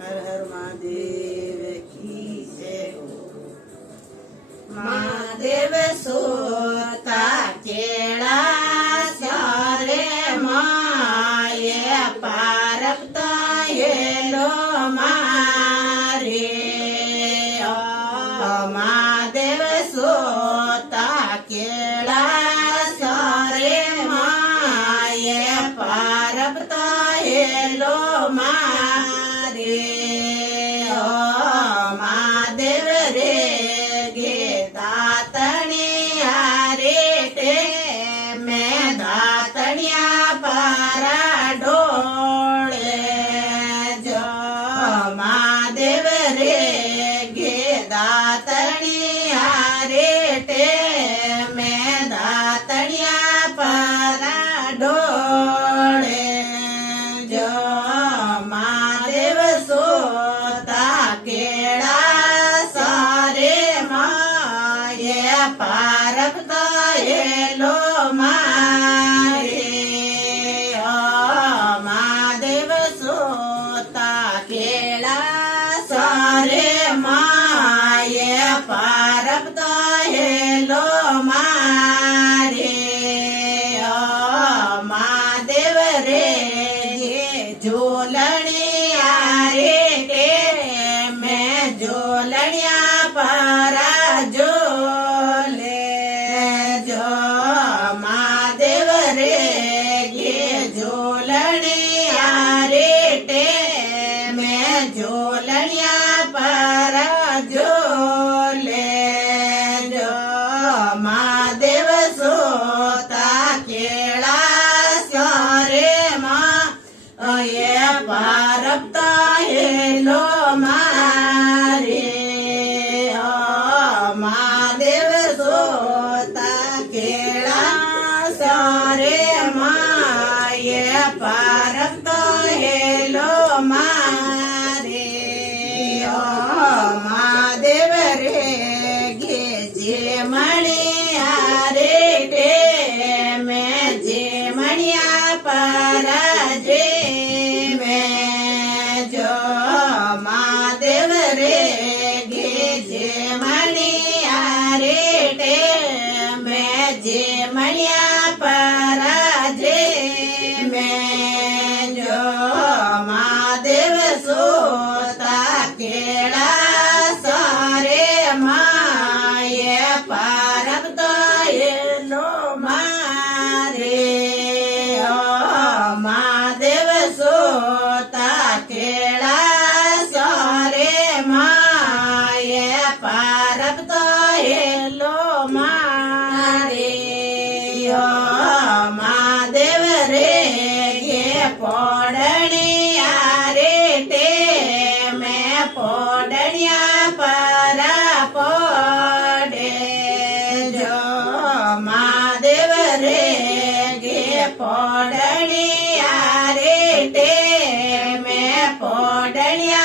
हर हर महादेव की जय हो। महादेव सोता केड़ा सारे माये पारकता ये लो मारे महादेव सोता केड़ा सारे माये पारकता ये लो मारे महादेव रे गे दातणिया रे मैं दातणिया पारा डोळे जो महादेव रे गे दातणिया रे मैं दातणिया पारा डोळे जो महादेव सोता केड़ा सारे माये पारकता ये लो मारे महादेव सोता केड़ा सारे माये पारकता ये लो मारे महादेव रे ये झोलनिया रे मैं झोलनिया पारा झोले जो महादेव रे ये झोलनिया रे मैं झोलनिया पारा झोले जो महादेव सोता केड़ा सारे माँ ये पारकता ये लो मारे महादेव सोता केड़ा सारे माये पारकता ये लो मारे महादेव रे गे जे मणिया रे मैं जे मणिया पारा जे मैं जो महादेव रे गे जे मणिया रे मैं जे मणिया पारा जे मैं जो महादेव सोता केड़ा सारे माये पारकता ये लो मारे महादेव सोता केड़ा सारे माये पारकता ये लो मारे महादेव रे ये पोड़निया रे मैं पोड़निया पारा पोड़े जो महादेव रे गे पोड़निया रे मैं पोड़निया